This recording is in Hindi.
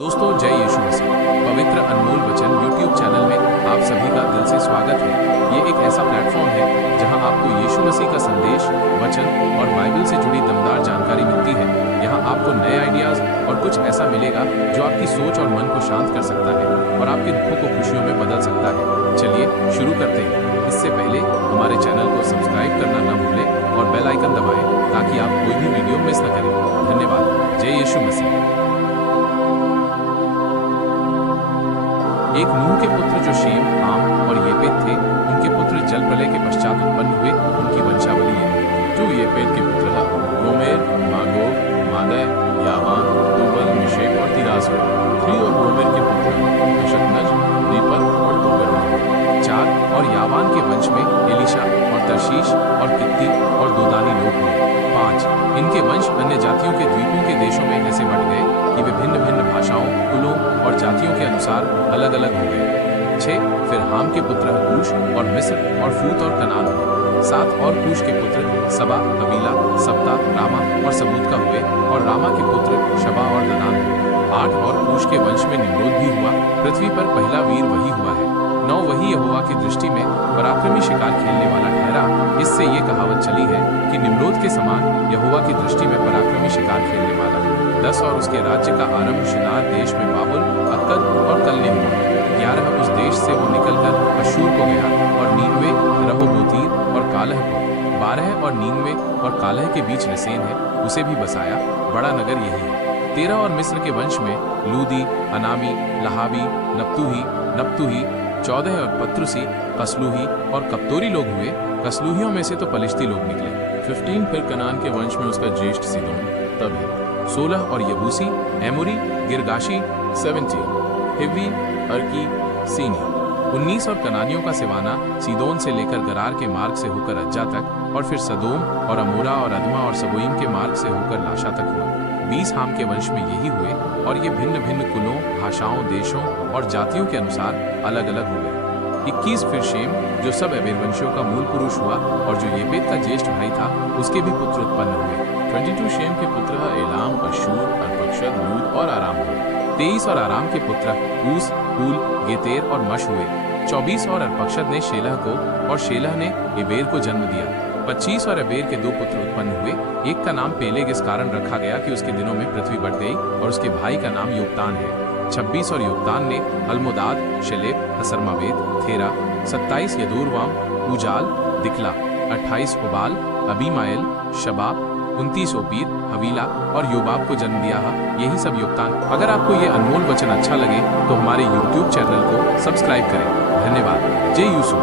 दोस्तों, जय यीशु मसीह। पवित्र अनमोल वचन यूट्यूब चैनल में आप सभी का दिल से स्वागत है। ये एक ऐसा प्लेटफॉर्म है जहां आपको यीशु मसीह का संदेश, वचन और बाइबल से जुड़ी दमदार जानकारी मिलती है। यहां आपको नए आइडियाज और कुछ ऐसा मिलेगा जो आपकी सोच और मन को शांत कर सकता है और आपके दुखों को खुशियों में बदल सकता है। चलिए शुरू करते हैं। इससे पहले हमारे चैनल को सब्सक्राइब करना न भूलें और बेल आइकन दबाएं ताकि आप कोई भी वीडियो मिस न करें। धन्यवाद। जय यीशु मसीह। एक नूह के पुत्र जो शेम, हाम और येपेत थे, उनके पुत्र जल प्रलय के पश्चात उत्पन्न हुए। उनकी वंशावली है। जो येपेत के पुत्र था, गोमेर, मागोग, मादै, यावान, तूबल, मेशेक और तिरास हुए। थ्री और गोमेर के पुत्र अशकनज, दीपक और तोगर हुए। 4 और यावान के वंश में एलीशा और तरशीश और कित्ती और दोदानी लोग हुए। 5 इनके वंश अन्य जातियों के द्वीपों के देशों में ऐसे बढ़ गए कि वे भिन्न भिन्न भाषाओं, कुलों और जातियों के अनुसार अलग अलग हो गए। 6 फिर हाम के पुत्र कूश और मिस्र और फूत और कनान हुए। 7 और कूश के पुत्र सबा, हवीला, सप्ता, रामा और सबूत का हुए और रामा के पुत्र शबा और ददान हुए। 8 और कूश के वंश में निम्रोद भी हुआ। पृथ्वी पर पहला वीर वही हुआ है। 9 वही यहोवा की दृष्टि में पराक्रमी शिकार खेलने वाला ठहरा। इससे ये कहावत चली है कि निम्रोद के समान यहोवा की दृष्टि में पराक्रमी शिकार खेलने वाला है। 10 और उसके राज्य का आरंभ शिनार देश में बाबुल, अक्कद और कलने हुआ। 11 उस देश से वो निकलकर अश्शूर को गया और नीनवे, रहोबोतीर और कालह को। 12 और नीनवे और कालह के बीच रसेन है, उसे भी बसाया। बड़ा नगर यही है। 13 और मिस्र के वंश में लूदी, अनामी, लहाबी, नप्तुही, 14 और पत्रुसी, कसलूही और कप्तोरी लोग हुए। कसलूहियों में से तो पलिश्ती लोग निकले। 15 फिर कनान के वंश में उसका ज्येष्ठ सीदोन, तब है। 16 और यबूसी, एमोरी, गिरगाशी, 17 हिवी, अर्की, सीनी। 19 और कनानियों का सिवाना सीदोन से लेकर गरार के मार्ग से होकर अज्जा तक, और फिर सदोम और अमोरा और अदमा और सबोइम के मार्ग से होकर लाशा तक हुआ। 20 हाम के वंश में यही हुए और ये भिन्न भिन्न कुलों, भाषाओं, देशों और जातियों के अनुसार अलग अलग हो गए। 21 फिर शेम, जो सब एबेर वंशियों का मूल पुरुष हुआ और जो येपेत का ज्येष्ठ भाई था, उसके भी पुत्र उत्पन्न हुए। 22 शेम के पुत्र एलाम, अश्शूर, अर्पक्षद, लूद और आराम हुए। 23 और आराम के पुत्र ऊस, हूल, गेतेर और मश हुए। 24 और अर्पक्षद ने शेलह को और शेलह ने एबेर को जन्म दिया। 25 और एबेर के 2 पुत्र उत्पन्न हुए। एक का नाम पेलेग इस कारण रखा गया कि उसके दिनों में पृथ्वी बढ़ गई, और उसके भाई का नाम योक्तान है। 26 और योक्तान ने अल्मोदाद, शेलेप, हसरमावेत, थेरा। 27 यदूरवाम, उजाल, दिकला। 28 उबाल, अबीमायल, शबा। 29 ओपीर, हवीला और योबाब को जन्म दिया है। यही सब योक्तान। अगर आपको ये अनमोल वचन अच्छा लगे तो हमारे YouTube चैनल को सब्सक्राइब करें। धन्यवाद। जय यीशु।